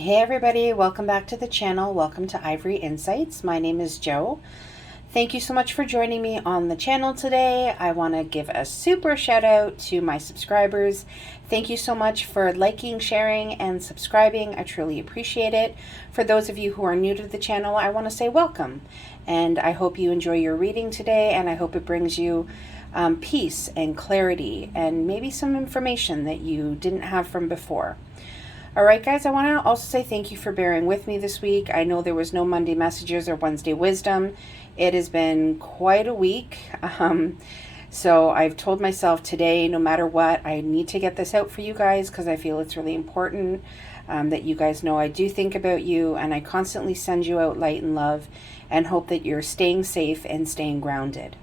Hey everybody, welcome back to the channel. Welcome to Ivory Insights. My name is Joe. Thank you so much for joining me on the channel today. I want to give a super shout out to my subscribers. Thank you so much for liking, sharing, and subscribing. I truly appreciate it. For those of you who are new to the channel, I want to say welcome. And I hope you enjoy your reading today, and I hope it brings you peace and clarity and maybe some information that you didn't have from before. All right, guys, I want to also say thank you for bearing with me this week. I know there was no Monday messages or Wednesday wisdom. It has been quite a week. So I've told myself today, no matter what, I need to get this out for you guys because I feel it's really important that you guys know I do think about you, and I constantly send you out light and love and hope that you're staying safe and staying grounded.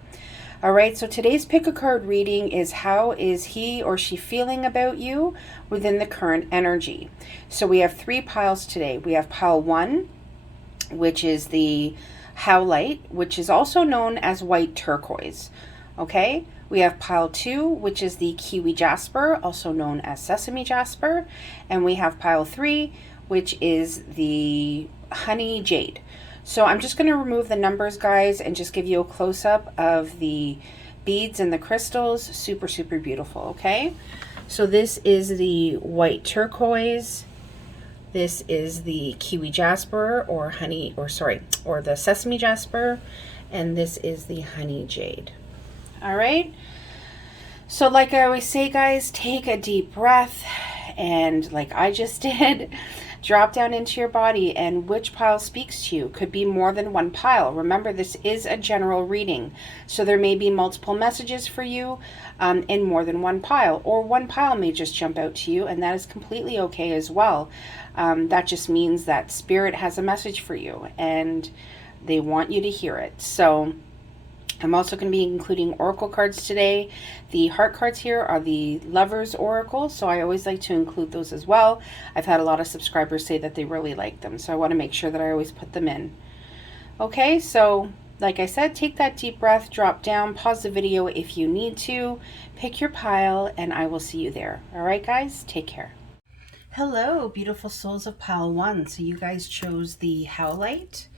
All right, so today's pick a card reading is how is he or she feeling about you within the current energy. So we have three piles today. We have pile 1, which is the howlite, which is also known as white turquoise. Okay, we have pile 2, which is the kiwi jasper, also known as sesame jasper. And we have pile 3, which is the honey jade. So I'm just going to remove the numbers, guys, and just give you a close-up of the beads and the crystals. Super, super beautiful, okay? So this is the white turquoise. This is the kiwi jasper or the sesame jasper. And this is the honey jade. All right? So like I always say, guys, take a deep breath. And like I just did, drop down into your body and which pile speaks to you. Could be more than one pile. Remember, this is a general reading. So there may be multiple messages for you in more than one pile. Or one pile may just jump out to you, and that is completely okay as well. That just means that Spirit has a message for you and they want you to hear it. So I'm also going to be including oracle cards today. The heart cards here are the Lover's Oracle, so I always like to include those as well. I've had a lot of subscribers say that they really like them, so I want to make sure that I always put them in. Okay, so like I said, take that deep breath, drop down, pause the video if you need to, pick your pile, and I will see you there. All right, guys, take care. Hello, beautiful souls of pile 1. So you guys chose the howlite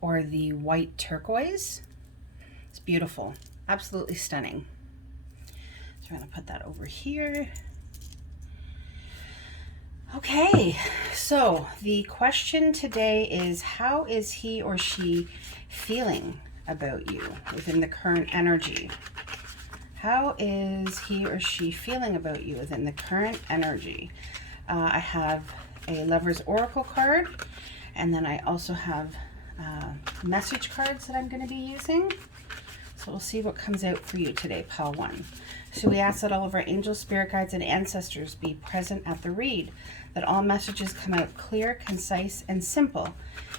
or the white turquoise. It's beautiful, absolutely stunning. So I'm going to put that over here. Okay, so the question today is, how is he or she feeling about you within the current energy? How is he or she feeling about you within the current energy? I have a Lover's Oracle card, and then I also have message cards that I'm going to be using. So we'll see what comes out for you today, pile 1. So we ask that all of our angels, spirit guides, and ancestors be present at the read, that all messages come out clear, concise, and simple,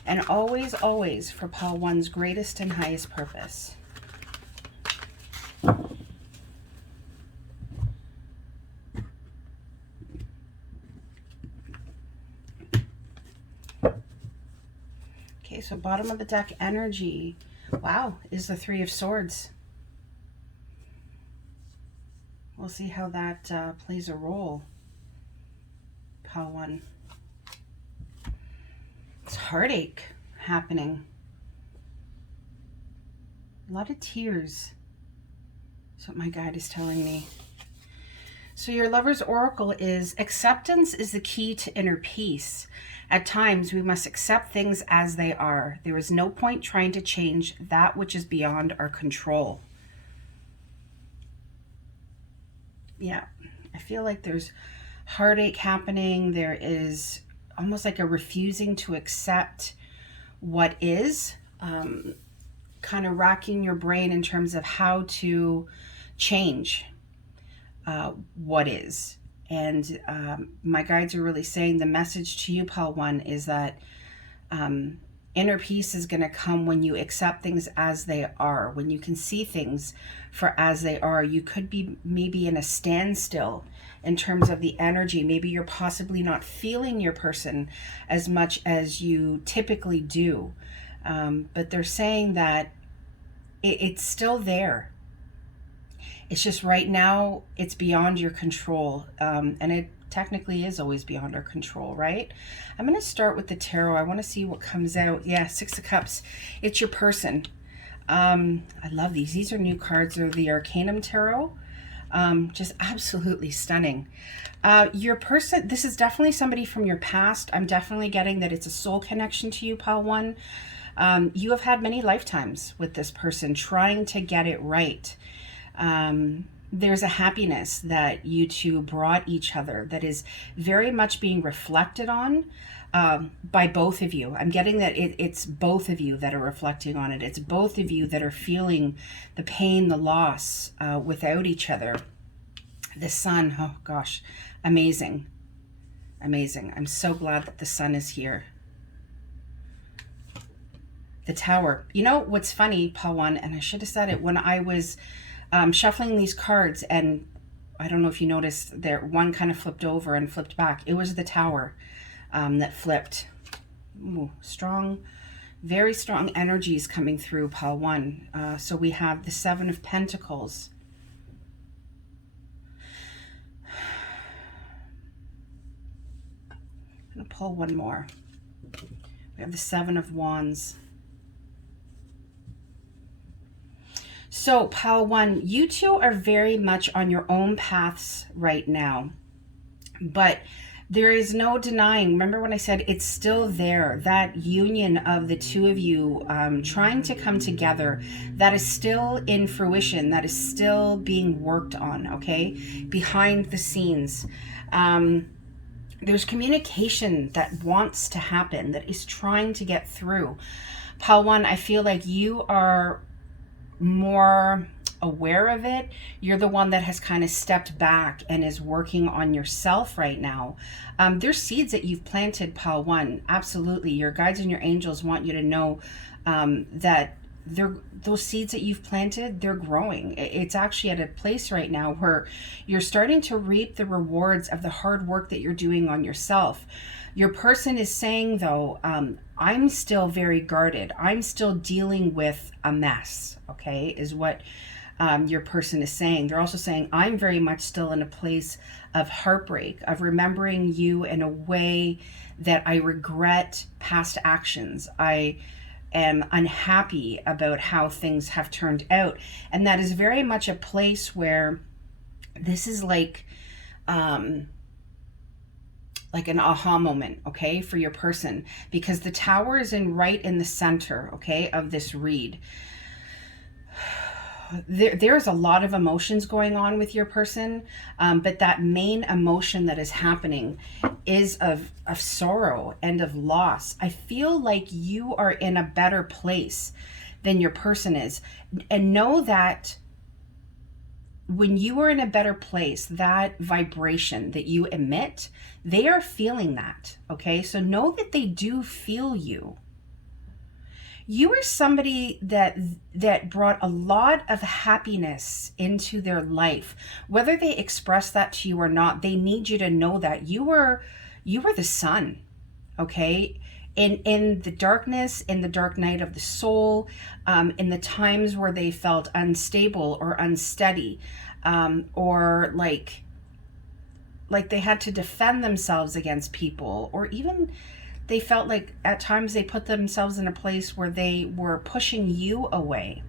and always, always for pile 1's greatest and highest purpose. Okay, so bottom of the deck energy, wow, is the Three of Swords. We'll see how that plays a role. Pile 1. It's heartache happening. A lot of tears. That's what my guide is telling me. So your Lover's Oracle is acceptance is the key to inner peace. At times, we must accept things as they are. There is no point trying to change that which is beyond our control. Yeah, I feel like there's heartache happening. There is almost like a refusing to accept what is, kind of racking your brain in terms of how to change what is. And my guides are really saying the message to you, pile 1, is that inner peace is going to come when you accept things as they are, when you can see things for as they are. You could be maybe in a standstill in terms of the energy. Maybe you're possibly not feeling your person as much as you typically do. But they're saying that it's still there. It's just right now it's beyond your control. And it technically is always beyond our control, right? I'm going to start with the tarot. I want to see what comes out. Yeah, Six of Cups. It's your person. I love these. These are new cards. They're the Arcanum Tarot. Just absolutely stunning. Your person, this is definitely somebody from your past. I'm definitely getting that it's a soul connection to you, Pile 1. You have had many lifetimes with this person trying to get it right. There's a happiness that you two brought each other that is very much being reflected on by both of you. I'm getting that it's both of you that are reflecting on it. It's both of you that are feeling the pain, the loss without each other. The sun, oh gosh, amazing. Amazing. I'm so glad that the sun is here. The Tower. You know what's funny, Pile 1, and I should have said it when I was shuffling these cards, and I don't know if you noticed there, one kind of flipped over and flipped back. It was the Tower that flipped. Ooh, strong, very strong energies coming through, Pile 1. So we have the Seven of Pentacles. I'm going to pull one more. We have the Seven of Wands. So, Pile 1, you two are very much on your own paths right now. But there is no denying, remember when I said it's still there, that union of the two of you trying to come together, that is still in fruition, that is still being worked on, okay? Behind the scenes. There's communication that wants to happen, that is trying to get through. Pile 1, I feel like you are more aware of it. You're the one that has kind of stepped back and is working on yourself right now. There's seeds that you've planted, Pile 1. Absolutely. Your guides and your angels want you to know that those seeds that you've planted, they're growing. It's actually at a place right now where you're starting to reap the rewards of the hard work that you're doing on yourself. Your person is saying, though, I'm still very guarded. I'm still dealing with a mess, okay, is what your person is saying. They're also saying, I'm very much still in a place of heartbreak, of remembering you in a way that I regret past actions. I am unhappy about how things have turned out. And that is very much a place where this is like an aha moment, okay, for your person, because the Tower is right in the center, okay, of this read. There's a lot of emotions going on with your person, but that main emotion that is happening is of sorrow and of loss. I feel like you are in a better place than your person is. And know that when you are in a better place, that vibration that you emit, they are feeling that, okay? So know that they do feel you. You are somebody that brought a lot of happiness into their life. Whether they express that to you or not, they need you to know that you were the sun, okay? In the darkness, in the dark night of the soul, in the times where they felt unstable or unsteady, or like they had to defend themselves against people, or even they felt like at times they put themselves in a place where they were pushing you away.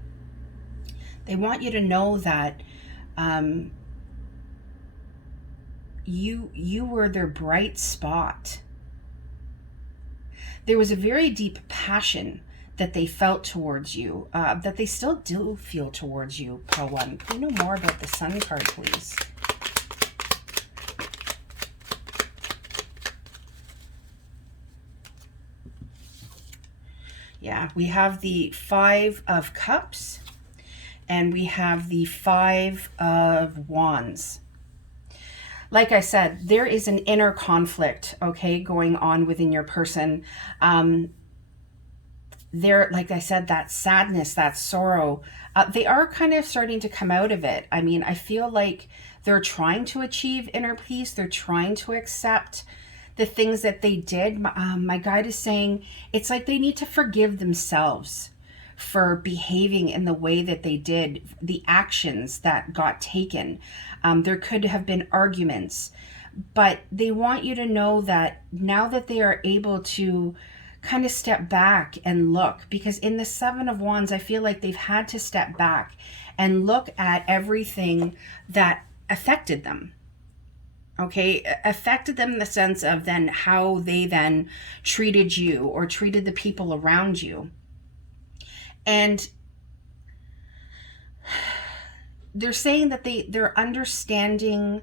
They want you to know that you were their bright spot. There was a very deep passion that they felt towards you, that they still do feel towards you, Pile 1. Can you know more about the Sun card, please? Yeah, we have the Five of Cups and we have the Five of Wands. Like I said, there is an inner conflict, okay, going on within your person. There, like I said, that sadness, that sorrow, they are kind of starting to come out of it. I mean, I feel like they're trying to achieve inner peace. They're trying to accept the things that they did. My guide is saying it's like they need to forgive themselves for behaving in the way that they did, the actions that got taken. There could have been arguments. But they want you to know that now that they are able to kind of step back and look, because in the Seven of Wands, I feel like they've had to step back and look at everything that affected them. Okay, affected them in the sense of then how they then treated you or treated the people around you. And they're saying that they're understanding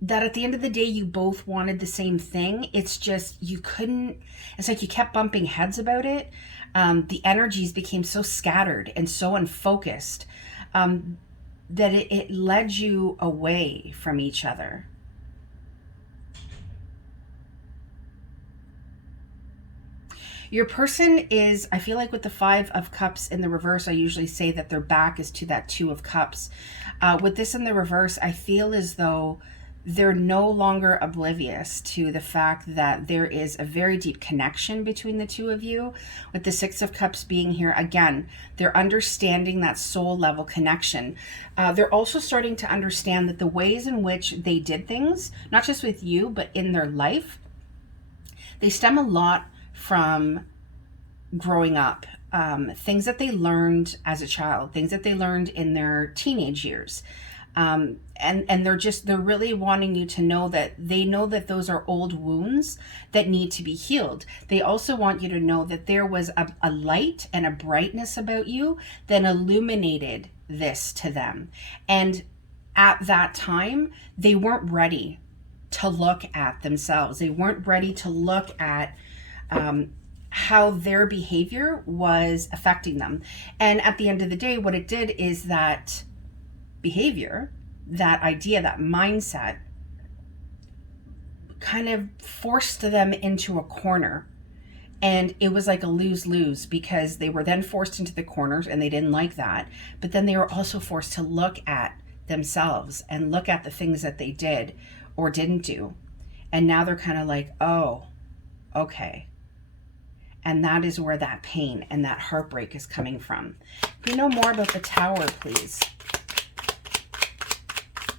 that at the end of the day, you both wanted the same thing. It's just you couldn't, it's like you kept bumping heads about it. The energies became so scattered and so unfocused that it led you away from each other. Your person is, I feel like with the Five of Cups in the reverse, I usually say that their back is to that Two of Cups. With this in the reverse, I feel as though they're no longer oblivious to the fact that there is a very deep connection between the two of you. With the Six of Cups being here, again, they're understanding that soul level connection. They're also starting to understand that the ways in which they did things, not just with you, but in their life, they stem a lot from growing up. Things that they learned as a child, things that they learned in their teenage years. And they're really wanting you to know that they know that those are old wounds that need to be healed. They also want you to know that there was a light and a brightness about you that illuminated this to them. And at that time, they weren't ready to look at themselves. They weren't ready to look at how their behavior was affecting them. And at the end of the day, what it did is that behavior, that idea, that mindset kind of forced them into a corner. And it was like a lose-lose, because they were then forced into the corners and they didn't like that. But then they were also forced to look at themselves and look at the things that they did or didn't do. And now they're kind of like, oh, okay. And that is where that pain and that heartbreak is coming from. If you know more about the Tower, please.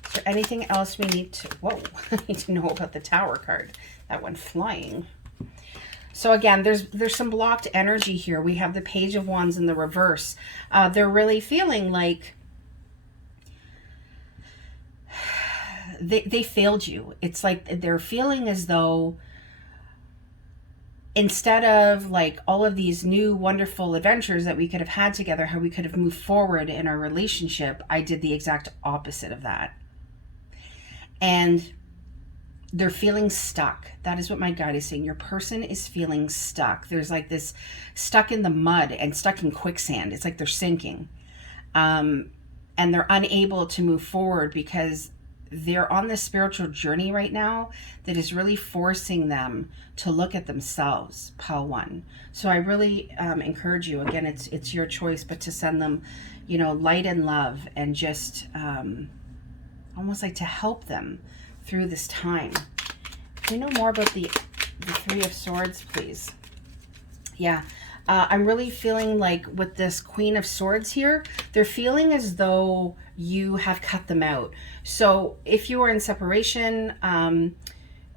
Is there anything else we need to, need to know about the Tower card? That went flying. So again, there's some blocked energy here. We have the Page of Wands in the reverse. They're really feeling like they failed you. It's like they're feeling as though instead of like all of these new wonderful adventures that we could have had together, how we could have moved forward in our relationship, I did the exact opposite of that. And they're feeling stuck. That is what my guide is saying. Your person is feeling stuck. There's like this stuck in the mud and stuck in quicksand. It's like they're sinking. And they're unable to move forward because they're on this spiritual journey right now that is really forcing them to look at themselves, pile one. So I really encourage you, again, it's your choice, but to send them, light and love, and just almost like to help them through this time. Can you know more about the Three of Swords, please? Yeah. I'm really feeling like with this Queen of Swords here, they're feeling as though you have cut them out. So if you are in separation,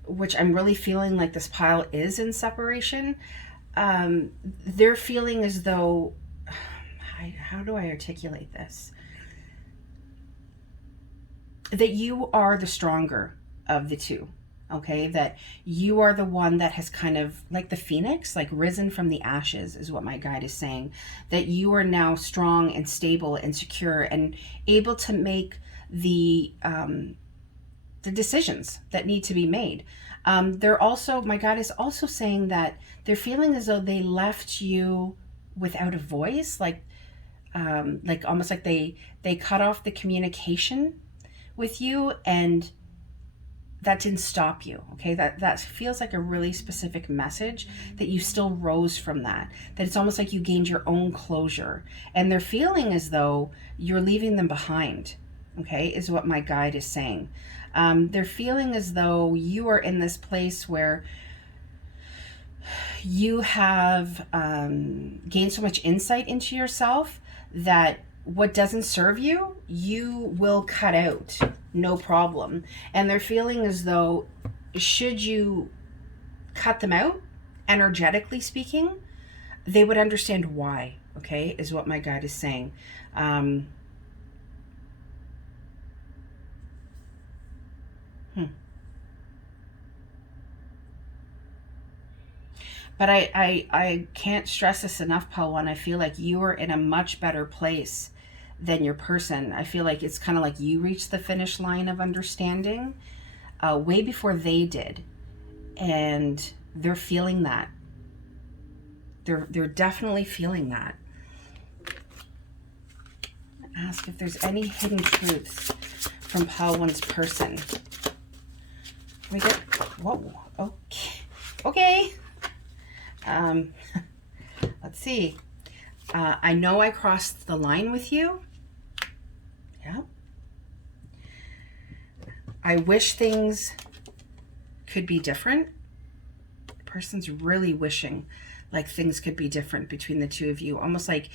which I'm really feeling like this pile is in separation, they're feeling as though, how do I articulate this? That you are the stronger of the two. Okay, that you are the one that has kind of, like the phoenix, like risen from the ashes is what my guide is saying. That you are now strong and stable and secure and able to make the decisions that need to be made. They're also, my guide is also saying that they're feeling as though they left you without a voice, like almost like they cut off the communication with you, and that didn't stop you. Okay, that feels like a really specific message, that you still rose from that it's almost like you gained your own closure, and they're feeling as though you're leaving them behind. Okay, is what my guide is saying. They're feeling as though you are in this place where you have gained so much insight into yourself that what doesn't serve you, you will cut out, no problem. And they're feeling as though, should you cut them out, energetically speaking, they would understand why, okay, is what my guide is saying. But I can't stress this enough, Paul One. I feel like you are in a much better place than your person. I feel like it's kind of like you reached the finish line of understanding way before they did. And they're feeling that. They're definitely feeling that. Ask if there's any hidden truths from Paul One's person. We get, whoa, okay. Okay. Let's see. I know I crossed the line with you. Yeah. I wish things could be different. The person's really wishing like things could be different between the two of you. Almost like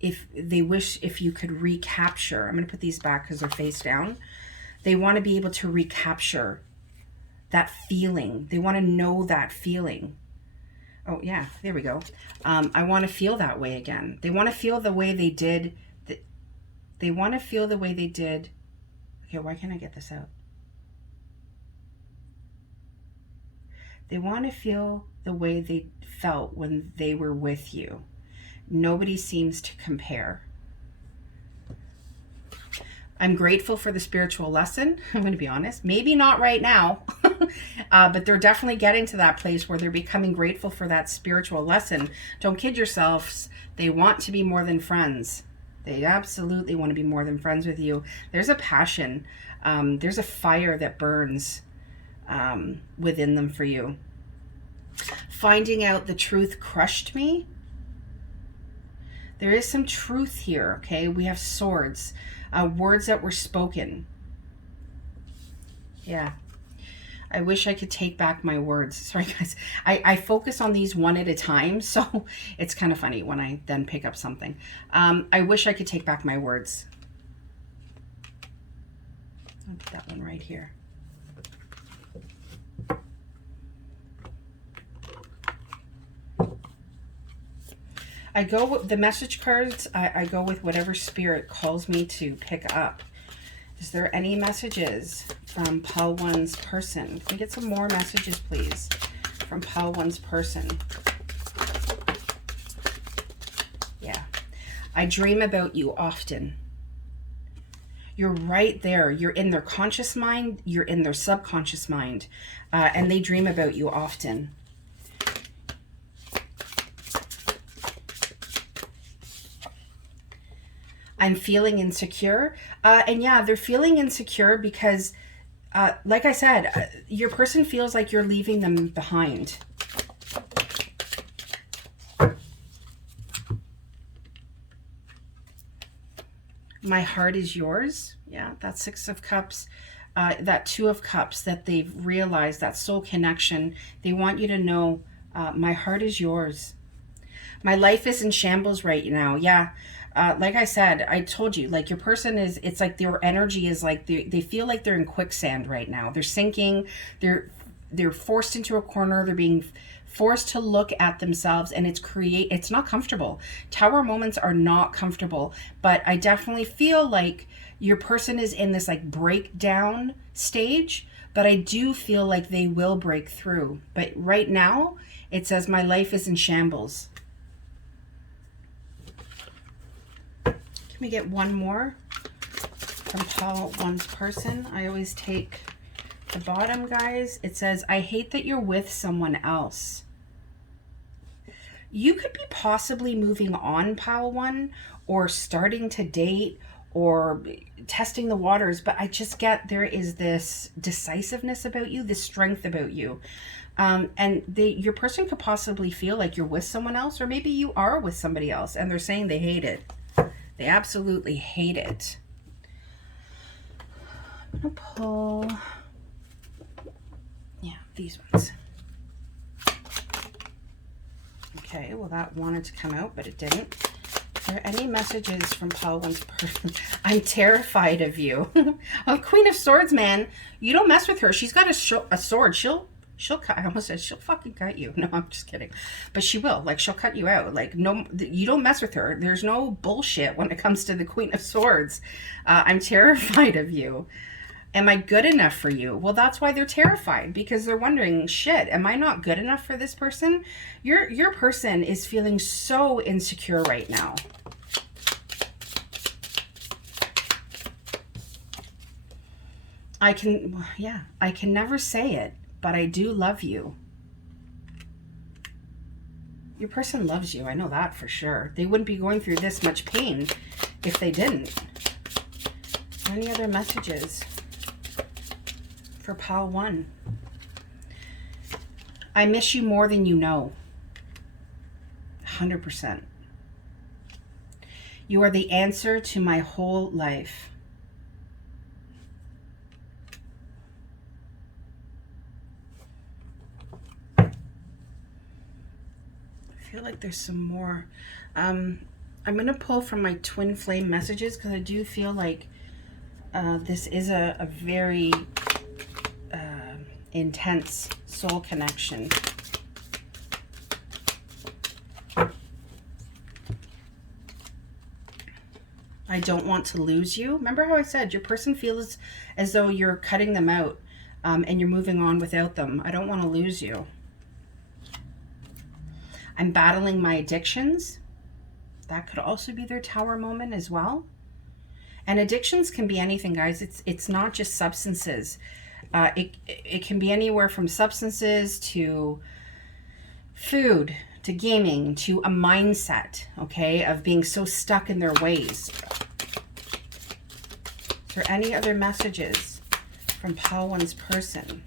if they wish if you could recapture. I'm going to put these back because they're face down. They want to be able to recapture that feeling. They want to know that feeling. Oh, yeah, there we go. I want to feel that way again. They want to feel the way they did. They want to feel the way they did. Okay, why can't I get this out? They want to feel the way they felt when they were with you. Nobody seems to compare. I'm grateful for the spiritual lesson. I'm going to be honest. Maybe not right now, but they're definitely getting to that place where they're becoming grateful for that spiritual lesson. Don't kid yourselves. They want to be more than friends. They absolutely want to be more than friends with you. There's a passion. There's a fire that burns within them for you. Finding out the truth crushed me. There is some truth here, okay? We have swords. Words that were spoken. Yeah. I wish I could take back my words. Sorry, guys. I focus on these one at a time, so it's kind of funny when I then pick up something. I wish I could take back my words. I'll put that one right here. I go with the message cards. I go with whatever spirit calls me to pick up. Is there any messages from Paul One's person? Can we get some more messages, please, from Paul One's person? Yeah. I dream about you often. You're right there. You're in their conscious mind. You're in their subconscious mind. And they dream about you often. I'm feeling insecure. And yeah, they're feeling insecure because, like I said, your person feels like you're leaving them behind. My heart is yours. Yeah, that Six of Cups. That Two of Cups, that they've realized, that soul connection. They want you to know, my heart is yours. My life is in shambles right now. Yeah. Like I said, I told you, like your person is, it's like their energy is like, they feel like they're in quicksand right now. They're sinking. They're forced into a corner. They're being forced to look at themselves, and it's not comfortable. Tower moments are not comfortable, but I definitely feel like your person is in this like breakdown stage, but I do feel like they will break through. But right now it says my life is in shambles. Can we get one more from Paul One's person? I always take the bottom, guys. It says, I hate that you're with someone else. You could be possibly moving on, Paul One, or starting to date, or testing the waters, but I just get there is this decisiveness about you, this strength about you. And your person could possibly feel like you're with someone else, or maybe you are with somebody else, and they're saying they hate it. They absolutely hate it. I'm going to pull, yeah, these ones. Okay, well that wanted to come out, but it didn't. there any messages from Pile 1's person? I'm terrified of you. Oh, Queen of Swords, man. You don't mess with her. She's got a sword. She'll cut. I almost said she'll fucking cut you. No, I'm just kidding. But she will. Like, she'll cut you out. Like, no, you don't mess with her. There's no bullshit when it comes to the Queen of Swords. I'm terrified of you. Am I good enough for you? Well, that's why they're terrified, because they're wondering, shit, am I not good enough for this person? Your person is feeling so insecure right now. I can never say it, but I do love you. Your person loves you. I know that for sure. They wouldn't be going through this much pain if they didn't. Any other messages for Pile 1? I miss you more than you know. 100%. You are the answer to my whole life. I feel like there's some more. I'm going to pull from my twin flame messages, because I do feel like this is a very intense soul connection. I don't want to lose you. Remember how I said your person feels as though you're cutting them out and you're moving on without them. I don't want to lose you. I'm battling my addictions. That could also be their Tower moment as well. And addictions can be anything, guys. It's not just substances. It can be anywhere from substances to food, to gaming, to a mindset, okay, of being so stuck in their ways. Is there any other messages from Pile 1's person?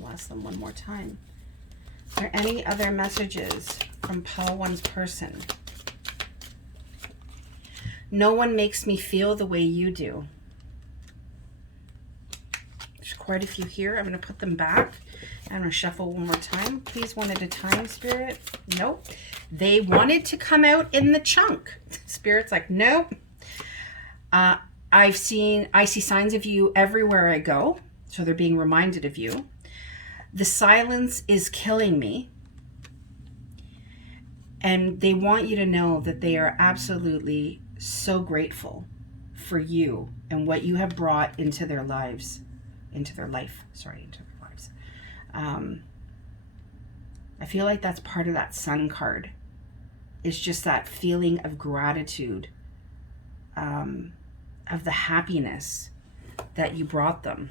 I'll ask them one more time. Is there any other messages from Pile 1's person? No one makes me feel the way you do. There's quite a few here. I'm going to put them back. I'm going to shuffle one more time. Please, one at a time, Spirit. Nope. They wanted to come out in the chunk. Spirit's like, nope. I see signs of you everywhere I go. So they're being reminded of you. The silence is killing me. And they want you to know that they are absolutely so grateful for you and what you have brought into their lives. Into their lives. I feel like that's part of that Sun card. It's just that feeling of gratitude, of the happiness that you brought them.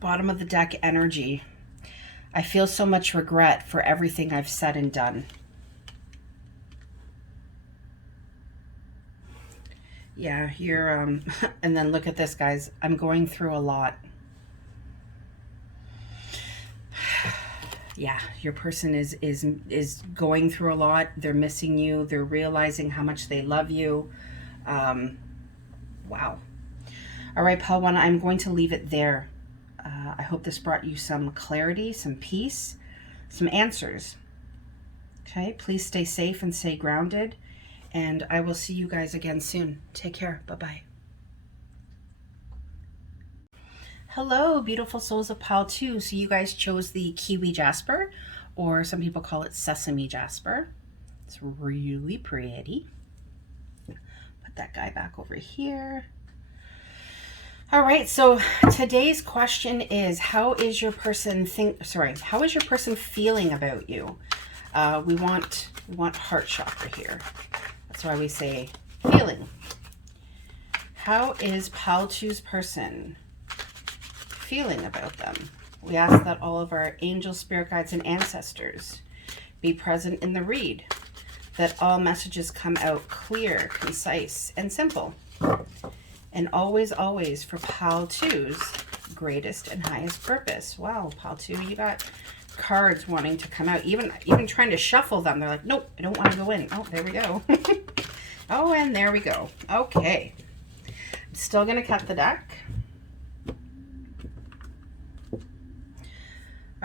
Bottom of the deck energy. I feel so much regret for everything I've said and done. Yeah, you're, and then look at this, guys. I'm going through a lot. Yeah, your person is going through a lot. They're missing you. They're realizing how much they love you. Wow. All right, Pile 1, I'm going to leave it there. I hope this brought you some clarity, some peace, some answers. Okay, please stay safe and stay grounded. And I will see you guys again soon. Take care. Bye-bye. Hello, beautiful souls of Pile 2. So you guys chose the Kiwi Jasper, or some people call it Sesame Jasper. It's really pretty. Put that guy back over here. All right, so today's question is, how is your person how is your person feeling about you? We want heart chakra here. That's why we say feeling. How is Pile 2's person feeling about them? We ask that all of our angels, spirit guides, and ancestors be present in the read, that all messages come out clear, concise, and simple. And always, always for Pile 2's greatest and highest purpose. Wow, Pile 2, you got cards wanting to come out. Even trying to shuffle them. They're like, nope, I don't want to go in. Oh, there we go. Oh, and there we go. Okay. I'm still going to cut the deck.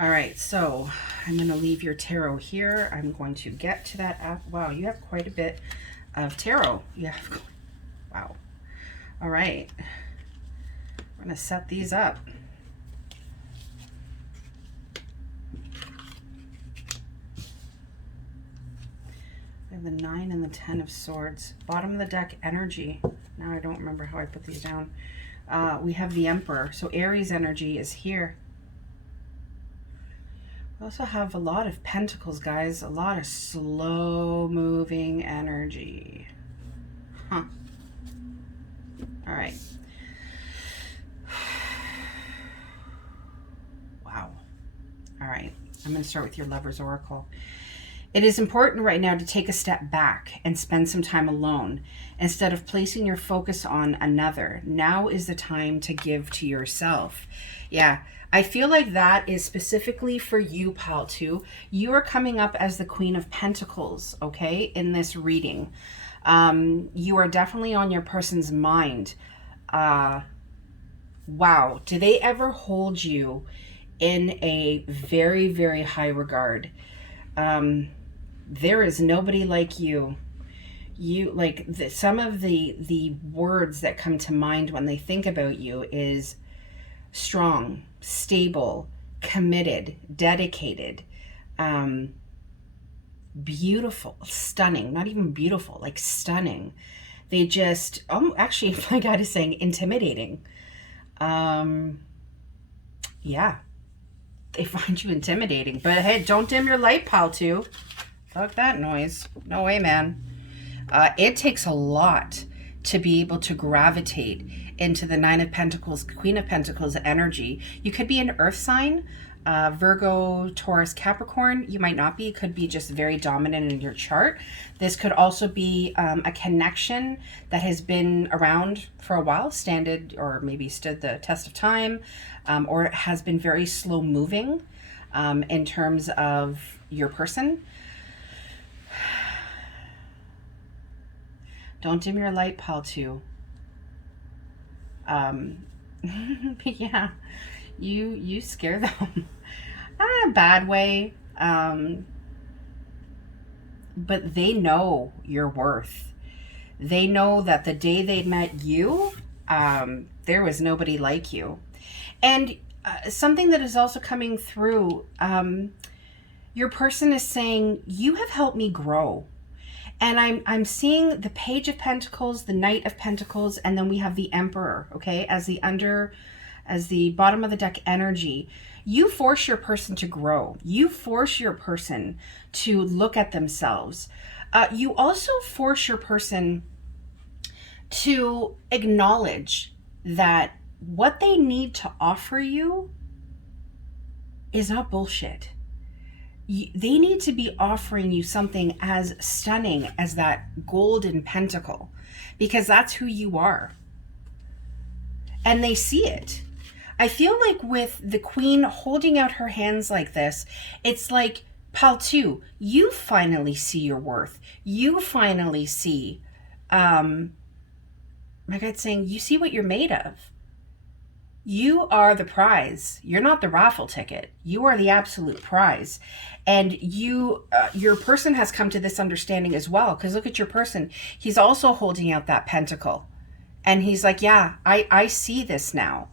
All right, so I'm going to leave your tarot here. I'm going to get to that. Wow, you have quite a bit of tarot. You have, wow. All right, we're going to set these up. I have the 9 and the 10 of Swords. Bottom of the deck, energy. Now I don't remember how I put these down. We have the Emperor. So Aries energy is here. We also have a lot of Pentacles, guys. A lot of slow-moving energy. Huh. All right. Wow. All right. I'm going to start with your Lover's Oracle. It is important right now to take a step back and spend some time alone instead of placing your focus on another. Now is the time to give to yourself. Yeah, I feel like that is specifically for you, pal, too. You are coming up as the Queen of Pentacles, okay, in this reading. You are definitely on your person's mind. Wow, do they ever hold you in a very, very high regard? There is nobody like you. You like some of the words that come to mind when they think about you is strong, stable, committed, dedicated, beautiful, stunning, not even beautiful, like stunning. They just, actually, my God is saying intimidating. Yeah, they find you intimidating, but hey, don't dim your light, pal, too. Fuck that noise. No way, man. It takes a lot to be able to gravitate into the Nine of Pentacles, Queen of Pentacles energy. You could be an earth sign, Virgo, Taurus, Capricorn. You might not be. It could be just very dominant in your chart. This could also be a connection that has been around for a while, or maybe stood the test of time, or it has been very slow moving in terms of your person. Don't dim your light, pal, too. Yeah, you scare them. Not in a bad way, but they know your worth. They know that the day they met you, there was nobody like you. And something that is also coming through, your person is saying, you have helped me grow. And I'm seeing the Page of Pentacles, the Knight of Pentacles, and then we have the Emperor, okay, as the bottom of the deck energy. You force your person to grow. You force your person to look at themselves. You also force your person to acknowledge that what they need to offer you is not bullshit. They need to be offering you something as stunning as that golden pentacle, because that's who you are. And they see it. I feel like with the Queen holding out her hands like this, it's like, pal, too, you finally see your worth. You finally see, my God's saying, you see what you're made of. You are the prize. You're not the raffle ticket. You are the absolute prize. And your person has come to this understanding as well. Because look at your person. He's also holding out that pentacle. And he's like, yeah, I see this now.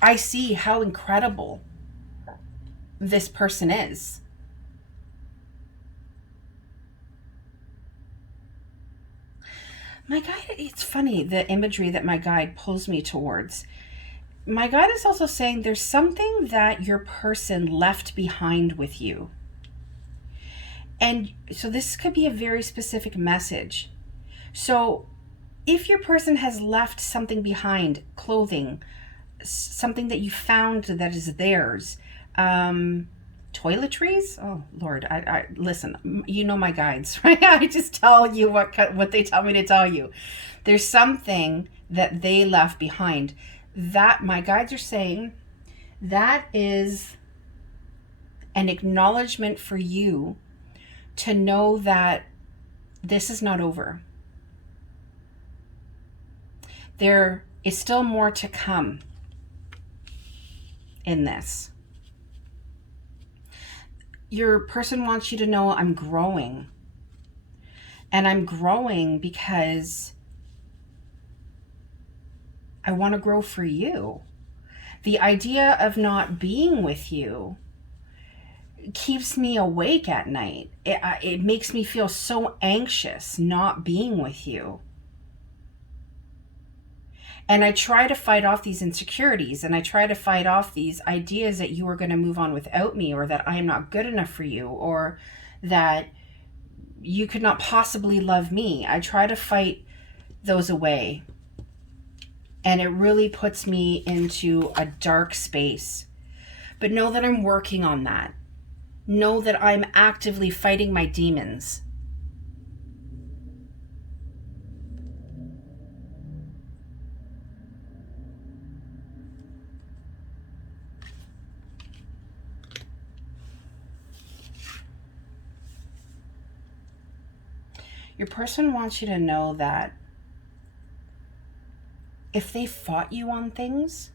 I see how incredible this person is. My guide, it's funny, the imagery that my guide pulls me towards. My guide is also saying there's something that your person left behind with you. And so this could be a very specific message. So if your person has left something behind, clothing, something that you found that is theirs, toiletries, oh Lord, I listen, you know my guides, right? I just tell you what they tell me to tell you. There's something that they left behind that my guides are saying that is an acknowledgement for you to know that this is not over. There is still more to come in this. Your person wants you to know I'm growing. And I'm growing because I want to grow for you. The idea of not being with you keeps me awake at night. It makes me feel so anxious not being with you. And I try to fight off these insecurities, and I try to fight off these ideas that you are going to move on without me, or that I am not good enough for you, or that you could not possibly love me. I try to fight those away. And it really puts me into a dark space. But know that I'm working on that. Know that I'm actively fighting my demons. Your person wants you to know that if they fought you on things,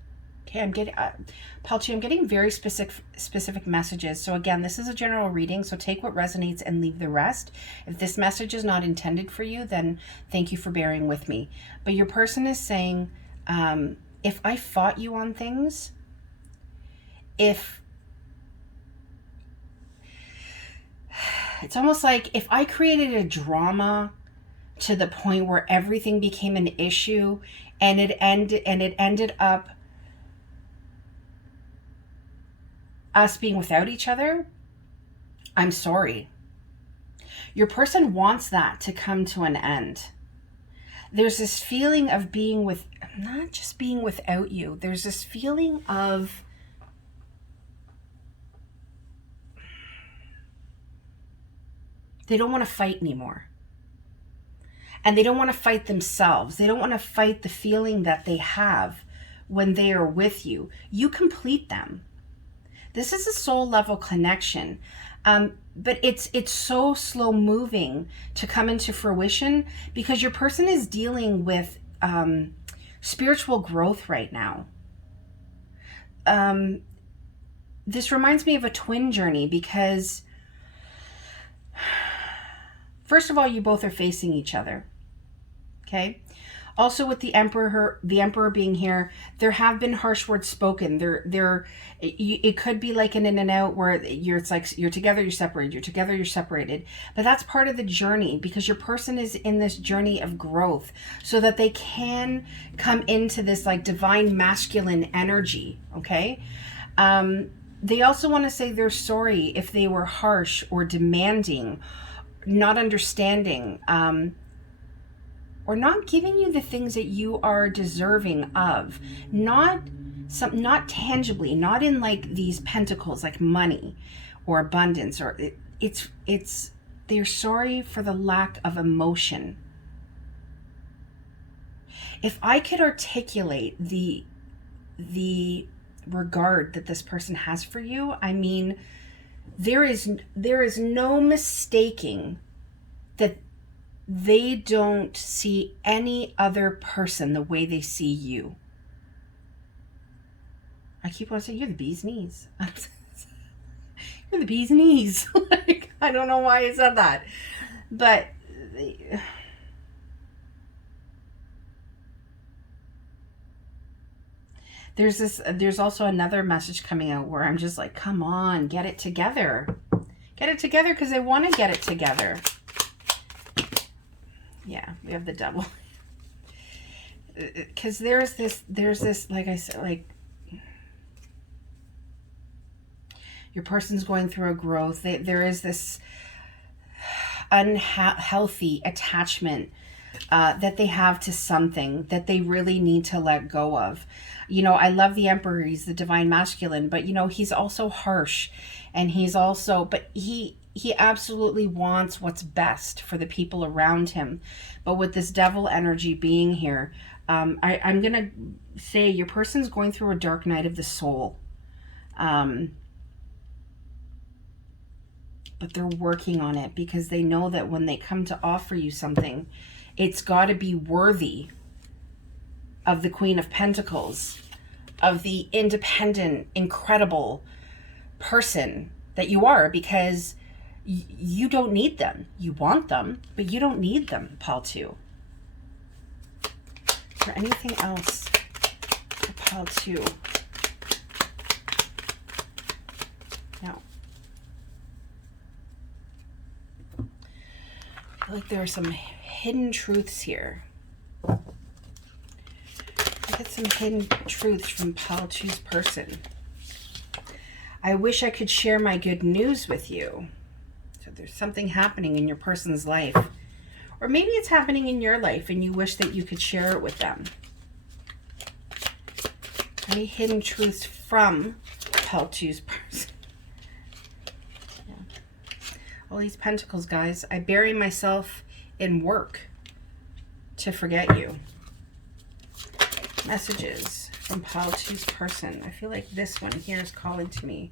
okay, I'm getting very specific messages. So again, this is a general reading, so take what resonates and leave the rest. If this message is not intended for you, then thank you for bearing with me. But your person is saying, if I fought you on things, it's almost like if I created a drama to the point where everything became an issue, and it ended up us being without each other, I'm sorry. Your person wants that to come to an end. There's this feeling of not just being without you. There's this feeling of they don't want to fight anymore. And they don't want to fight themselves. They don't want to fight the feeling that they have when they are with you. You complete them. This is a soul level connection. But it's so slow moving to come into fruition because your person is dealing with spiritual growth right now. This reminds me of a twin journey because first of all, you both are facing each other. Okay. Also, with the emperor being here, there have been harsh words spoken. It could be like an in and out where it's like you're together, you're separated, you're together, you're separated. But that's part of the journey because your person is in this journey of growth so that they can come into this like divine masculine energy. Okay. They also want to say they're sorry if they were harsh or demanding, not understanding, or not giving you the things that you are deserving of, not tangibly, not in like these pentacles like money or abundance, or they're sorry for the lack of emotion. If I could articulate the regard that this person has for you, I mean, there is no mistaking that they don't see any other person the way they see you. I keep on saying, you're the bee's knees. You're the bee's knees. Like, I don't know why I said that. But there's also another message coming out where I'm just like, come on, get it together. Get it together because they want to get it together. Yeah, we have the Devil. Because there's this, like I said, like your person's going through a growth. There is this unhealthy attachment that they have to something that they really need to let go of. You know, I love the Emperor. He's the divine masculine, but you know, he's also harsh, and but he absolutely wants what's best for the people around him. But with this Devil energy being here, I'm going to say your person's going through a dark night of the soul. But they're working on it because they know that when they come to offer you something, it's got to be worthy of the Queen of Pentacles. of the independent, incredible person that you are, because you don't need them. You want them, but you don't need them, Pile 2. Is there anything else for Pile 2? No. I feel like there are some hidden truths here. I get some hidden truths from Pile 2's person. I wish I could share my good news with you. So there's something happening in your person's life. Or maybe it's happening in your life and you wish that you could share it with them. Any hidden truths from Pile 2's person? Yeah. All these pentacles, guys. I bury myself in work to forget you. Messages from Pile 2's person. I feel like this one here is calling to me.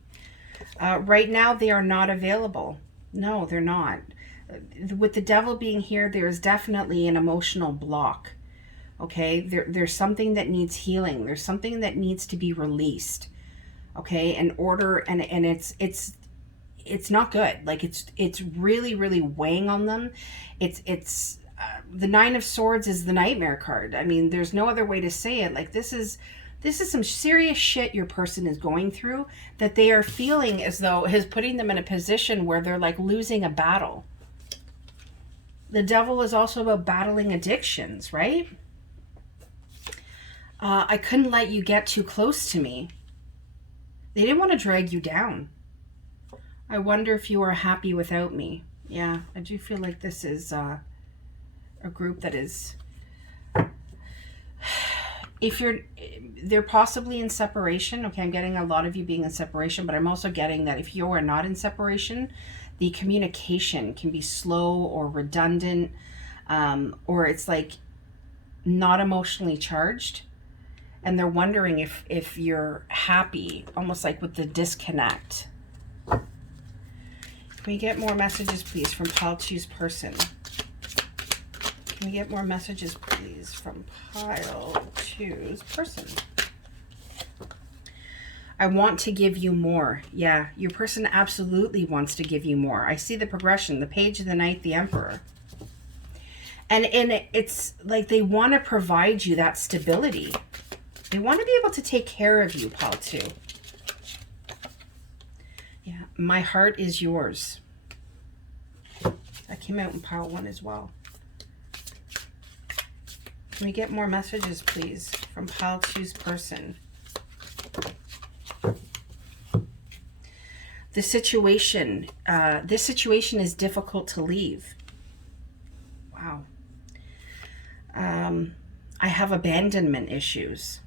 Right now, they are not available. No, they're not. With the Devil being here, there is definitely an emotional block. Okay, there's something that needs healing. There's something that needs to be released. Okay, in order, and it's not good. Like it's really, really weighing on them. It's the Nine of Swords is the nightmare card. I mean, there's no other way to say it. Like this is some serious shit your person is going through, that they are feeling as though is putting them in a position where they're like losing a battle. The Devil is also about battling addictions, right? I couldn't let you get too close to me. They didn't want to drag you down. I wonder if you are happy without me. Yeah, I do feel like this is a group that is, they're possibly in separation. Okay, I'm getting a lot of you being in separation, but I'm also getting that if you are not in separation, the communication can be slow or redundant, or it's like not emotionally charged. And they're wondering if you're happy, almost like with the disconnect. Can we get more messages, please, from Pile 2's person? Can we get more messages, please, from Pile 2's person? I want to give you more. Yeah, your person absolutely wants to give you more. I see the progression, the Page of the Knight, the Emperor. And it's like they want to provide you that stability. They want to be able to take care of you, Pile 2. Yeah, my heart is yours. That came out in Pile 1 as well. Can we get more messages, please, from Pile 2's person? The situation, this situation is difficult to leave. Wow. I have abandonment issues.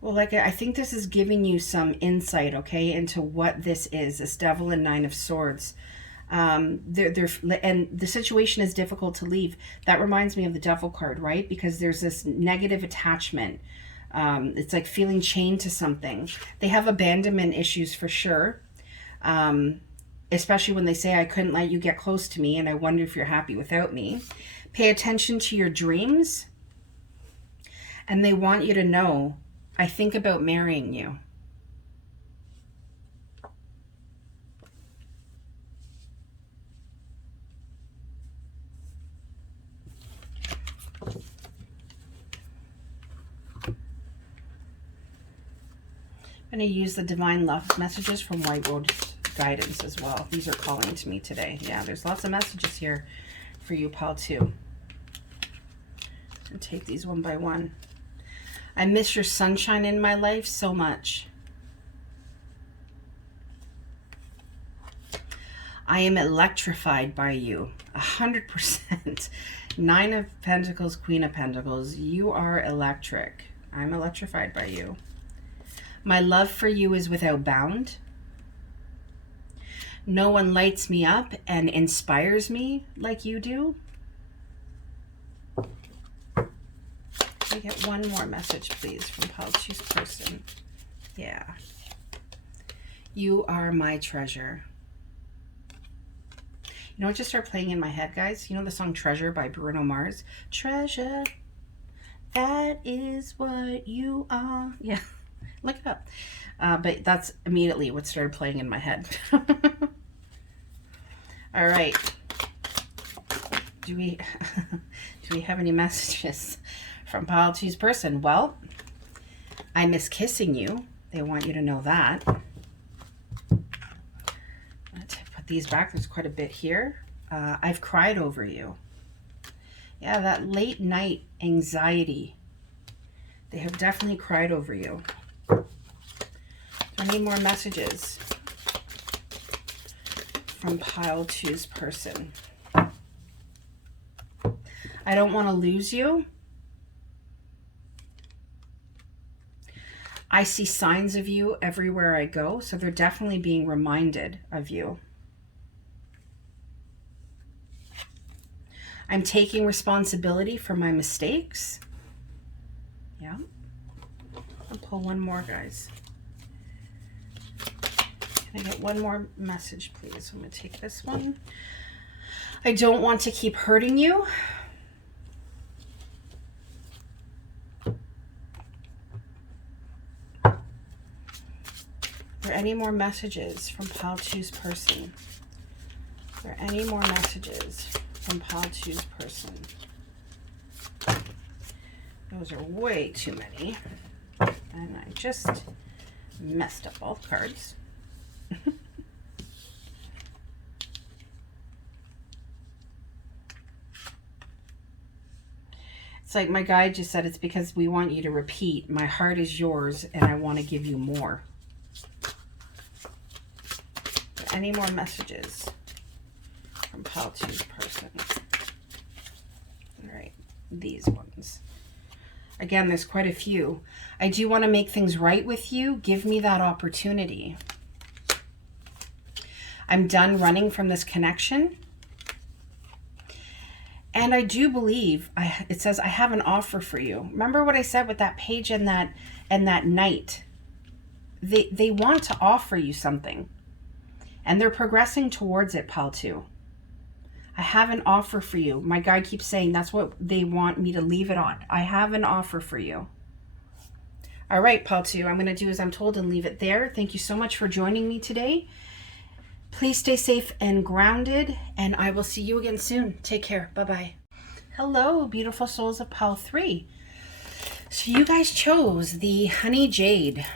Well, like, I think this is giving you some insight, okay, into what this is, this Devil and Nine of Swords. And the situation is difficult to leave. That reminds me of the Devil card, right? Because there's this negative attachment. It's like feeling chained to something. They have abandonment issues for sure. Especially when they say, I couldn't let you get close to me, and I wonder if you're happy without me. Pay attention to your dreams. And they want you to know, I think about marrying you. I'm going to use the Divine Love messages from White Rose Guidance as well. These are calling to me today. Yeah, there's lots of messages here for you, Pile 2. And take these one by one. I miss your sunshine in my life so much. I am electrified by you, 100%. Nine of Pentacles, Queen of Pentacles. You are electric. I'm electrified by you. My love for you is without bound. No one lights me up and inspires me like you do. Can I get one more message, please, from Pile 2's person? Yeah. You are my treasure. You know what just started playing in my head, guys? You know the song Treasure by Bruno Mars? Treasure. That is what you are. Yeah, look it up. But that's immediately what started playing in my head. All right. Do we have any messages from pile two's person? Well, I miss kissing you. They want you to know that. Let's put these back. There's quite a bit here. I've cried over you. Yeah, that late night anxiety. They have definitely cried over you. I need more messages from pile two's person. I don't want to lose you. I see signs of you everywhere I go, so they're definitely being reminded of you. I'm taking responsibility for my mistakes. Yeah. I'll pull one more, guys. Can I get one more message, please? I'm going to take this one. I don't want to keep hurting you. Are there any more messages from pile two's person? Are there any more messages from pile two's person? Those are way too many. And I just messed up all the cards. It's like my guide just said, it's because we want you to repeat. My heart is yours and I want to give you more. Any more messages from pile two's person? All right, these ones. Again, there's quite a few. I do want to make things right with you. Give me that opportunity. I'm done running from this connection. And I do believe, it says, I have an offer for you. Remember what I said with that page and that knight? They want to offer you something. And they're progressing towards it, pile two. I have an offer for you. My guide keeps saying that's what they want me to leave it on. I have an offer for you. All right, pile two, I'm going to do as I'm told and leave it there. Thank you so much for joining me today. Please stay safe and grounded, and I will see you again soon. Take care. Bye-bye. Hello, beautiful souls of pile three. So you guys chose the honey jade.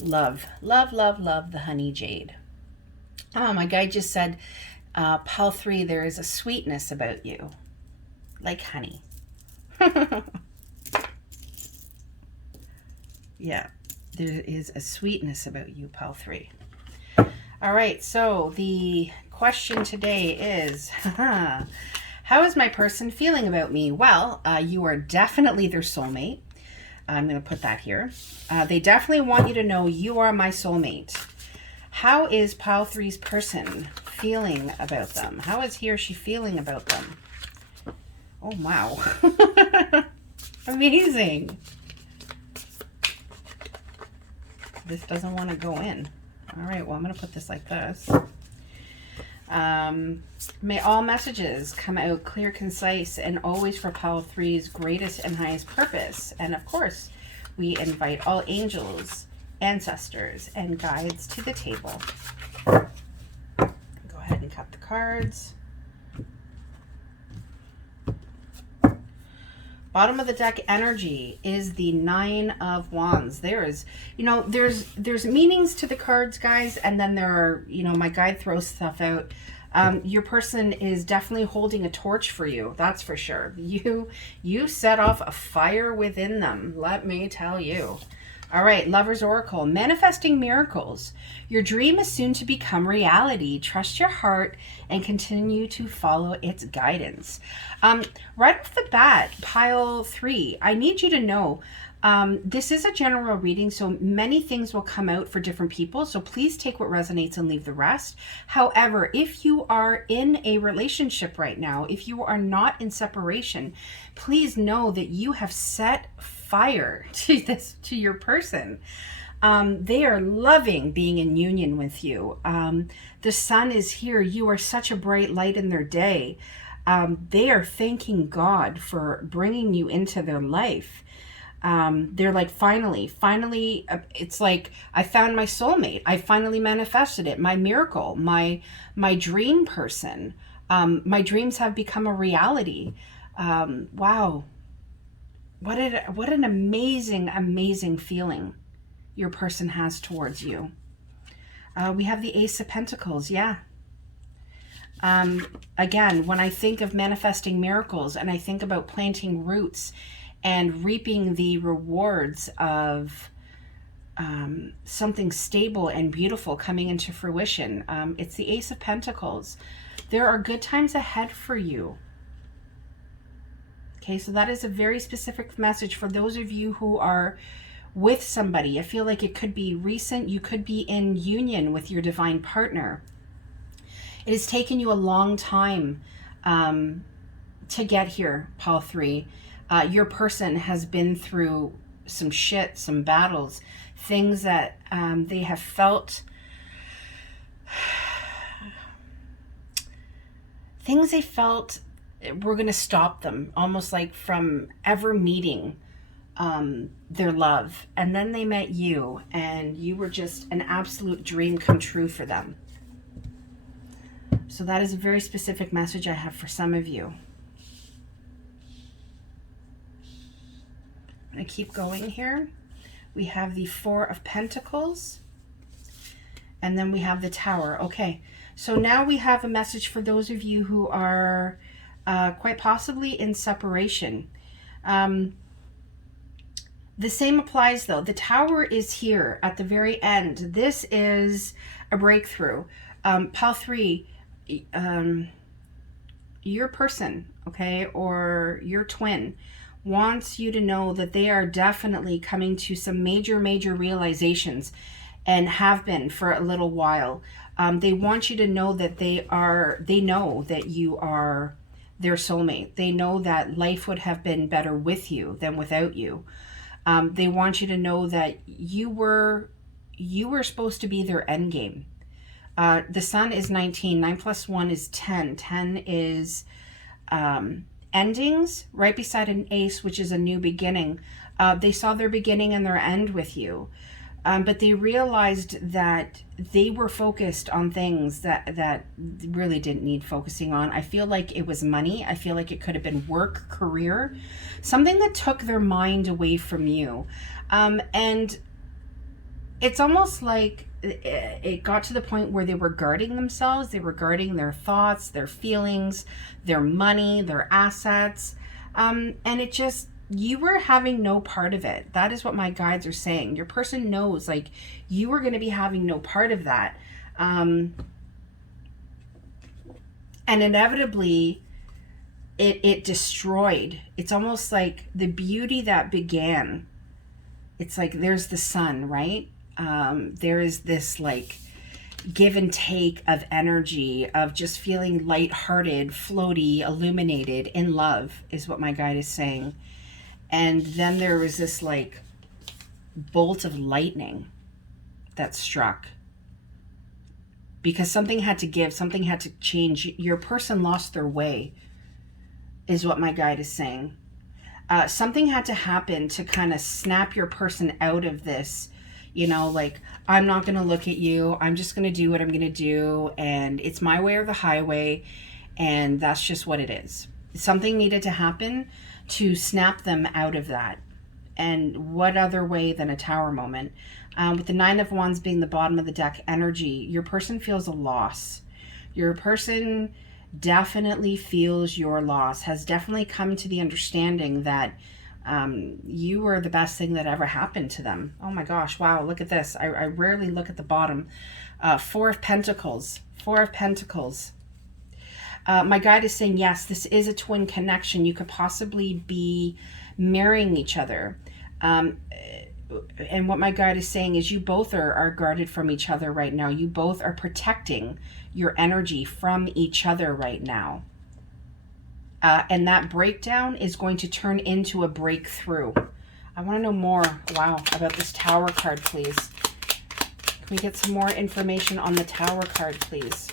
Love, love, love, love the honey jade. My guide just said, pile three, there is a sweetness about you, like honey. Yeah, there is a sweetness about you, pile three. All right, so the question today is, how is my person feeling about me? Well, you are definitely their soulmate. I'm going to put that here. They definitely want you to know you are my soulmate. How is pile three's person feeling about them? How is he or she feeling about them? Oh, wow. Amazing. This doesn't want to go in. All right, well, I'm going to put this like this. May all messages come out clear, concise, and always for pile three's greatest and highest purpose. And of course, we invite all angels, ancestors, and guides to the table. Go ahead and cut the cards. Bottom of the deck energy is the 9 of Wands. There's meanings to the cards, guys, and then there are, my guide throws stuff out. Your person is definitely holding a torch for you, that's for sure. You set off a fire within them, let me tell you. All right, Lover's Oracle, manifesting miracles. Your dream is soon to become reality. Trust your heart and continue to follow its guidance. Right off the bat, pile three, I need you to know, this is a general reading, so many things will come out for different people. So please take what resonates and leave the rest. However, if you are in a relationship right now, if you are not in separation, please know that you have set fire to your person. They are loving being in union with you. The sun is here. You are such a bright light in their day. They are thanking God for bringing you into their life. They're like, finally, it's like, I found my soulmate. I finally manifested it. My miracle, my dream person. My dreams have become a reality. Wow. What an amazing, amazing feeling your person has towards you. We have the Ace of Pentacles. Yeah. Again, when I think of manifesting miracles and I think about planting roots and reaping the rewards of something stable and beautiful coming into fruition, it's the Ace of Pentacles. There are good times ahead for you. Okay, so that is a very specific message for those of you who are with somebody. I feel like it could be recent. You could be in union with your divine partner. It has taken you a long time to get here, Paul 3. Your person has been through some shit, some battles, things that they have felt, things they felt were going to stop them, almost like from ever meeting their love. And then they met you, and you were just an absolute dream come true for them. So that is a very specific message I have for some of you. I'm going to keep going here. We have the Four of Pentacles. And then we have the Tower. Okay, so now we have a message for those of you who are quite possibly in separation. The same applies though. The Tower is here at the very end. This is a breakthrough. Paul 3, your person, okay, or your twin wants you to know that they are definitely coming to some major realizations, and have been for a little while. They want you to know that they know that you are their soulmate. They know that life would have been better with you than without you. They want you to know that you were supposed to be their end game. The Sun is 19. 9 plus 1 is 10. 10 is endings, right beside an Ace, which is a new beginning. They saw their beginning and their end with you. But they realized that they were focused on things that really didn't need focusing on. I feel like it was money. I feel like it could have been work, career, something that took their mind away from you. And it's almost like it got to the point where they were guarding themselves. They were guarding their thoughts, their feelings, their money, their assets. And it just, you were having no part of it. That is what my guides are saying. Your person knows, like, you were going to be having no part of that. And inevitably, it destroyed. It's almost like the beauty that began. It's like there's the sun, right? There is this like give and take of energy, of just feeling lighthearted, floaty, illuminated, in love, is what my guide is saying. And then there was this like bolt of lightning that struck, because something had to give, something had to change. Your person lost their way, is what my guide is saying. Something had to happen to kind of snap your person out of this, you know, like, I'm not going to look at you. I'm just going to do what I'm going to do. And it's my way or the highway. And that's just what it is. Something needed to happen to snap them out of that. And what other way than a Tower moment? With the Nine of Wands being the bottom of the deck energy, your person feels a loss. Your person definitely feels your loss, has definitely come to the understanding that you were the best thing that ever happened to them. Oh my gosh, wow, look at this. I rarely look at the bottom. Four of Pentacles. Four of Pentacles. My guide is saying, yes, this is a twin connection. You could possibly be marrying each other. And what my guide is saying is you both are guarded from each other right now. You both are protecting your energy from each other right now. And that breakdown is going to turn into a breakthrough. I want to know more, wow, about this Tower card, please. Can we get some more information on the Tower card, please?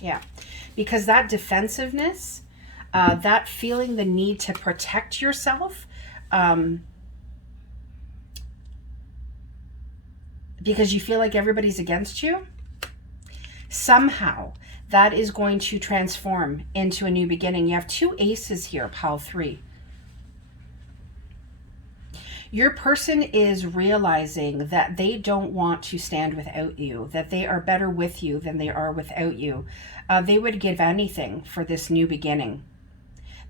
Yeah. because that defensiveness, that feeling the need to protect yourself, because you feel like everybody's against you, somehow that is going to transform into a new beginning. You have 2 aces here, pile 3. Your person is realizing that they don't want to stand without you, that they are better with you than they are without you. They would give anything for this new beginning.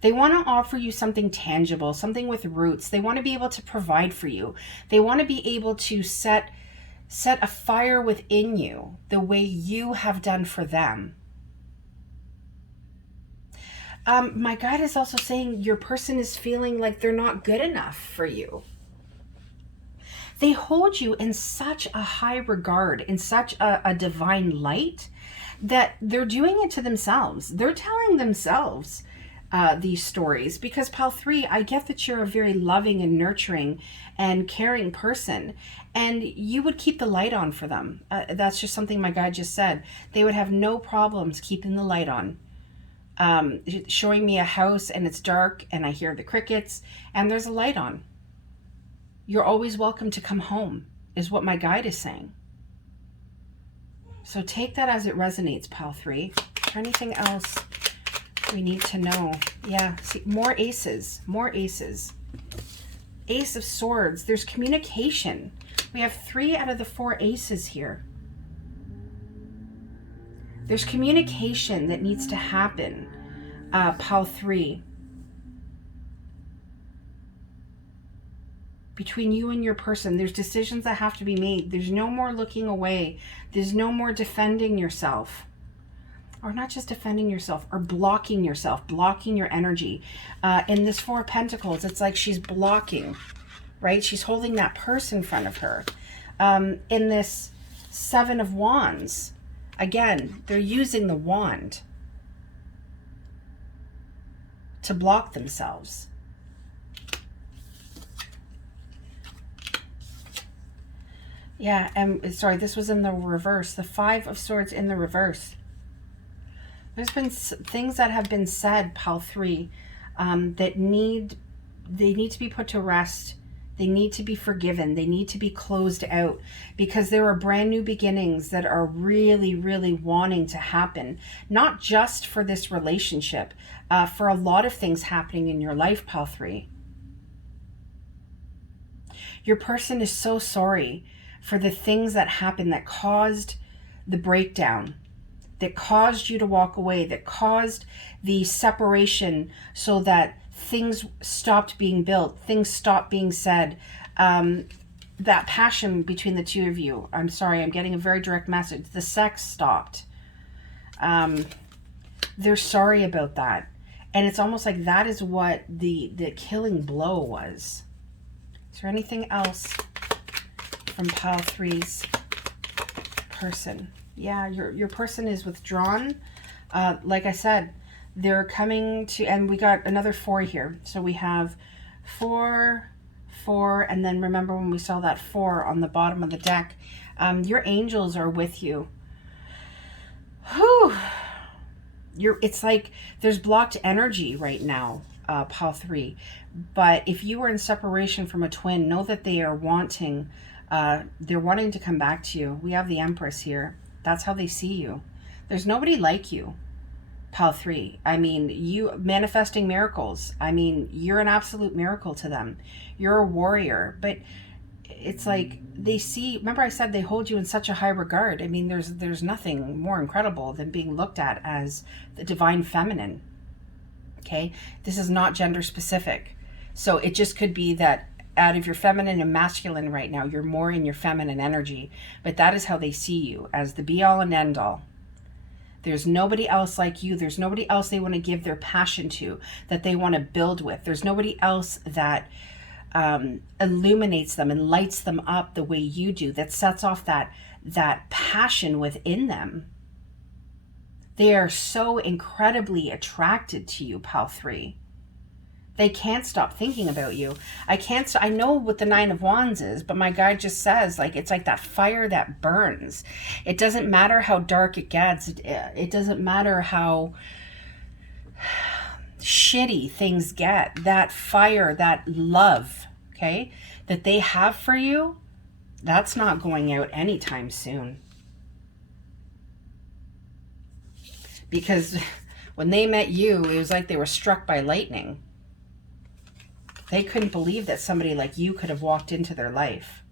They want to offer you something tangible, something with roots. They want to be able to provide for you. They want to be able to set a fire within you the way you have done for them. My guide is also saying your person is feeling like they're not good enough for you. They hold you in such a high regard, in such a divine light, that they're doing it to themselves. They're telling themselves these stories, because pile 3, I get that you're a very loving and nurturing and caring person, and you would keep the light on for them. That's just something my guide just said. They would have no problems keeping the light on. Showing me a house and it's dark and I hear the crickets and there's a light on. You're always welcome to come home, is what my guide is saying. So take that as it resonates, pile 3. Is there anything else we need to know? Yeah, see, more aces, more aces. Ace of Swords, there's communication. We have 3 out of the 4 aces here. There's communication that needs to happen, pile 3. Between you and your person, there's decisions that have to be made. There's no more looking away. There's no more defending yourself. Or not just defending yourself, or blocking yourself, blocking your energy. In this 4 of Pentacles, it's like she's blocking, right? She's holding that purse in front of her. In this 7 of Wands, again, they're using the wand to block themselves. Yeah, and sorry, this was in the reverse. The 5 of Swords in the reverse. There's been things that have been said, pile 3, that need to be put to rest. They need to be forgiven. They need to be closed out, because there are brand new beginnings that are really, really wanting to happen. Not just for this relationship, for a lot of things happening in your life, pile 3. Your person is so sorry for the things that happened that caused the breakdown, that caused you to walk away, that caused the separation, so that things stopped being built, things stopped being said. That passion between the 2 of you, I'm sorry, I'm getting a very direct message. The sex stopped. They're sorry about that. And it's almost like that is what the killing blow was. Is there anything else from pile 3's person? Yeah, your person is withdrawn. Like I said, they're coming to, and we got another 4 here. So we have 4, 4, and then remember when we saw that 4 on the bottom of the deck. Your angels are with you. Whew. It's like there's blocked energy right now, pile 3. But if you were in separation from a twin, know that they are wanting, they're wanting to come back to you. We have the Empress here. That's how they see you. There's nobody like you, pile 3. I mean, you manifesting miracles. I mean, you're an absolute miracle to them. You're a warrior. But it's like they see, remember I said they hold you in such a high regard. I mean, there's nothing more incredible than being looked at as the divine feminine. Okay? This is not gender specific. So it just could be that out of your feminine and masculine right now, you're more in your feminine energy. But that is how they see you, as the be all and end all. There's nobody else like you. There's nobody else they want to give their passion to, that they want to build with. There's nobody else that illuminates them and lights them up the way you do, that sets off that passion within them. They are so incredibly attracted to you, pile 3. They can't stop thinking about you. I know what the Nine of Wands is, but my guide just says, like, it's like that fire that burns. It doesn't matter how dark it gets. It doesn't matter how shitty things get. That fire, that love, okay, that they have for you, that's not going out anytime soon. Because when they met you, it was like they were struck by lightning. They couldn't believe that somebody like you could have walked into their life.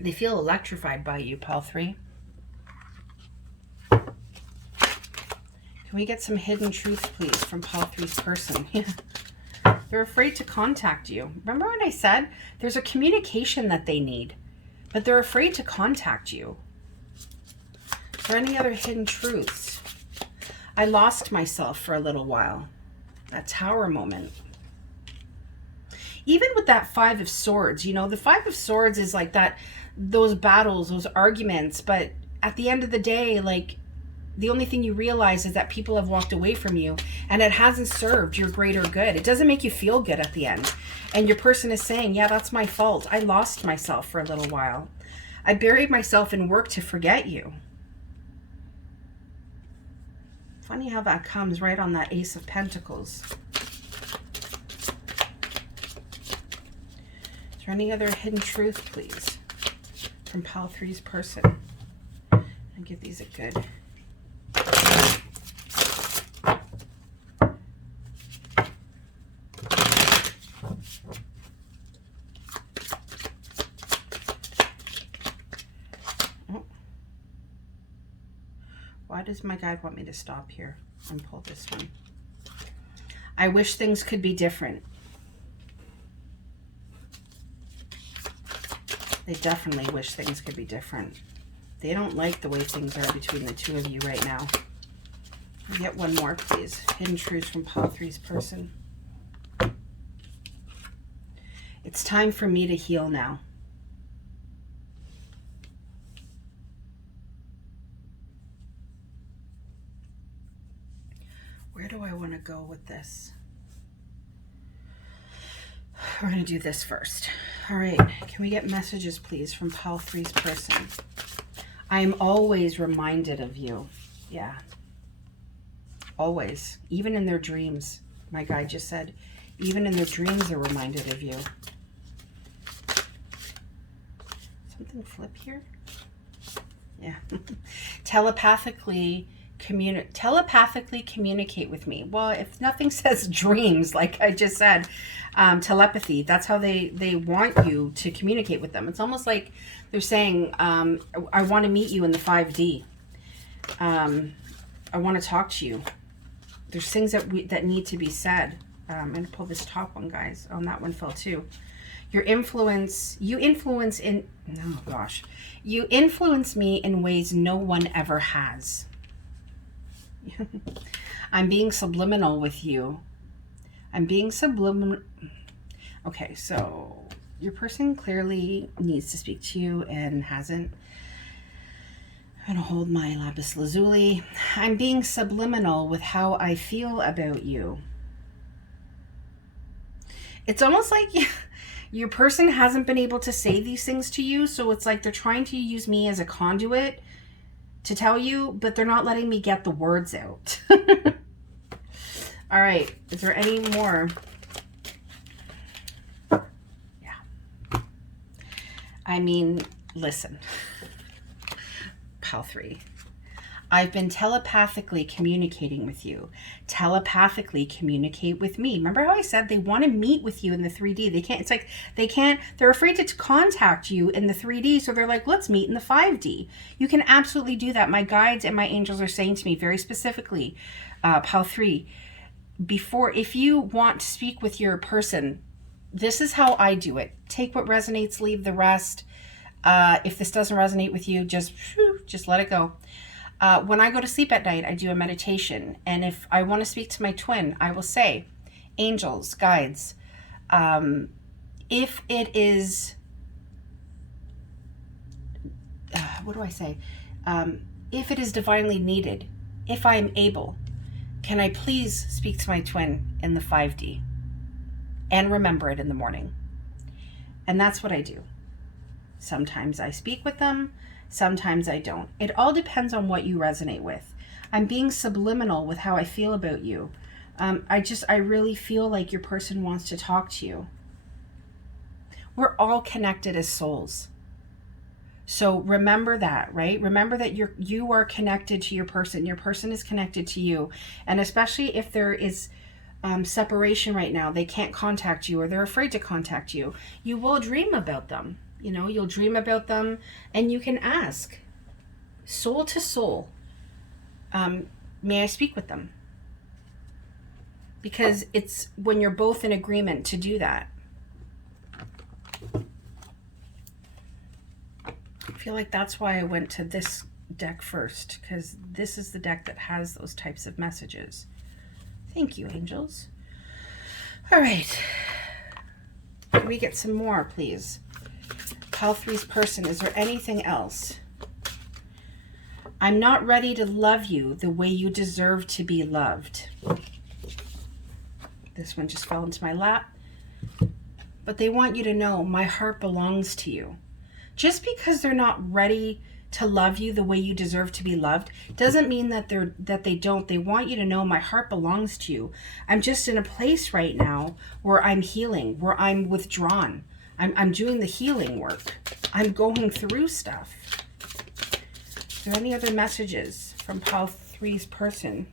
They feel electrified by you, Pile 3. Can we get some hidden truth, please, from Pile 3's person? They're afraid to contact you. Remember what I said? There's a communication that they need, but they're afraid to contact you. Is there any other hidden truths? I lost myself for a little while. That Tower moment. Even with that Five of Swords, you know, the Five of Swords is like that, those battles, those arguments, but at the end of the day, like, the only thing you realize is that people have walked away from you and it hasn't served your greater good. It doesn't make you feel good at the end. And your person is saying, yeah, that's my fault. I lost myself for a little while. I buried myself in work to forget you. Funny how that comes right on that Ace of Pentacles. Is there any other hidden truth, please, from Pile 3's person? I'll give these a good... Why does my guide want me to stop here and pull this one? I wish things could be different. They definitely wish things could be different. They don't like the way things are between the two of you right now. Get one more, please. Hidden truths from Pile 3's person. It's time for me to heal now. Where do I want to go with this? We're going to do this first. All right. Can we get messages, please, from Pile 3's person? I am always reminded of you. Yeah. Always. Even in their dreams. My guide just said, even in their dreams, they're reminded of you. Something flip here? Yeah. Telepathically communicate with me. Well, if nothing says dreams, like I just said, telepathy, that's how they want you to communicate with them. It's almost like they're saying, I want to meet you in the 5D. I want to talk to you. There's things that need to be said. I'm going to pull this top one, guys. Oh, and that one fell too. You influence me in ways no one ever has. I'm being subliminal with you. I'm being subliminal. Okay, so your person clearly needs to speak to you and hasn't. I'm going to hold my lapis lazuli. I'm being subliminal with how I feel about you. It's almost like your person hasn't been able to say these things to you, so it's like they're trying to use me as a conduit to tell you, but they're not letting me get the words out. All right. Is there any more? Yeah. I mean, listen. Pile 3. I've been telepathically communicating with you. Telepathically communicate with me. Remember how I said they want to meet with you in the 3D? They can't, it's like they can't, they're afraid to contact you in the 3D. So they're like, let's meet in the 5D. You can absolutely do that. My guides and my angels are saying to me very specifically, Pile 3, if you want to speak with your person, this is how I do it. Take what resonates, leave the rest. If this doesn't resonate with you, just let it go. When I go to sleep at night, I do a meditation. And if I want to speak to my twin, I will say, angels, guides, if it is, what do I say? If it is divinely needed, if I am able, Can I please speak to my twin in the 5D and remember it in the morning? And that's what I do. Sometimes I speak with them, sometimes I don't. It all depends on what you resonate with. I'm being subliminal with how I feel about you. I really feel like your person wants to talk to you. We're all connected as souls. So remember that, right? Remember that you are connected to your person. Your person is connected to you. And especially if there is separation right now, they can't contact you or they're afraid to contact you, you will dream about them. You know, you'll dream about them and you can ask, soul to soul, may I speak with them? Because it's when you're both in agreement to do that. I feel like that's why I went to this deck first, because this is the deck that has those types of messages. Thank you, angels. All right. Can we get some more, please? Pile 3's person, is there anything else? I'm not ready to love you the way you deserve to be loved. This one just fell into my lap. But they want you to know my heart belongs to you. Just because they're not ready to love you the way you deserve to be loved doesn't mean that they don't. They want you to know my heart belongs to you. I'm just in a place right now where I'm healing, where I'm withdrawn. I'm doing the healing work. I'm going through stuff. Is there any other messages from Pile 3's person?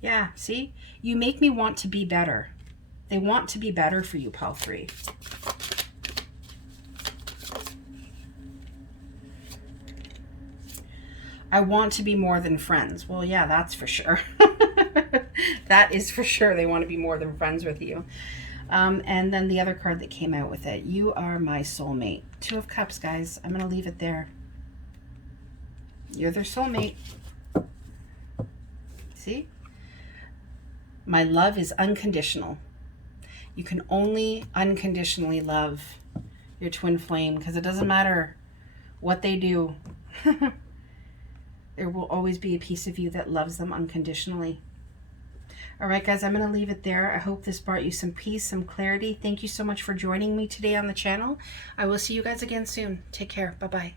Yeah, see? You make me want to be better. They want to be better for you, Pile 3. I want to be more than friends. Well, yeah, that's for sure. That is for sure. They want to be more than friends with you. And then the other card that came out with it. You are my soulmate. 2 of Cups, guys. I'm going to leave it there. You're their soulmate. See? My love is unconditional. You can only unconditionally love your twin flame because it doesn't matter what they do. There will always be a piece of you that loves them unconditionally. All right, guys, I'm going to leave it there. I hope this brought you some peace, some clarity. Thank you so much for joining me today on the channel. I will see you guys again soon. Take care. Bye-bye.